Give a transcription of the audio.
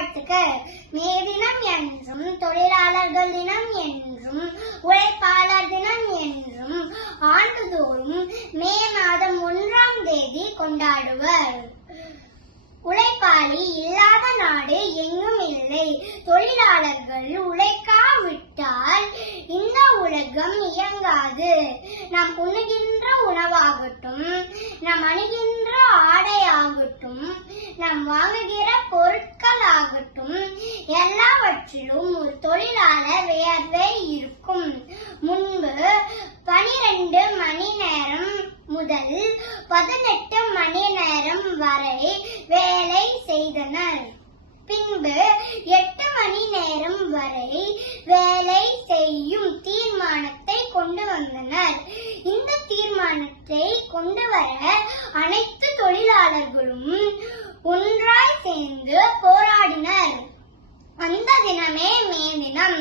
நல்வாழ்த்துக்கள். மே தினம் என்றும் தொழிலாளர்கள் தினம் என்றும் உழைப்பாளர் தினம் என்றும் ஆண்டுதோறும் மே மாதம் 1ஆம் தேதி கொண்டாடுவர். உழைப்பாளி இல்லாத நாடு எங்கும் இல்லை. தொழிலாளர்கள் உழைக்காவிட்டால் இந்த உலகம் இயங்காது. நாம் உண்ணுகின்ற உணவாகட்டும், நாம் அணிகின்ற ஆடையாகட்டும், நாம் வாங்குகிற பொருட்கள் ஆகட்டும், எல்லாவற்றிலும் ஒரு தொழிலாளர் வியர்வை இருக்கும். முன்பு 12 மணி நேரம் முதல் 18 மணி நேரம் வரை வேலை செய்தனர். பின்பு 8 மணி நேரம் வரை வேலை செய்யும் தீர்மானத்தை கொண்டு வந்தனர். இந்த தீர்மானத்தை கொண்டு வர அனைத்து தொழிலாளர்களும் ஒன்றாய் சேர்ந்து போராடினர். அந்த தினமே மே தினம்.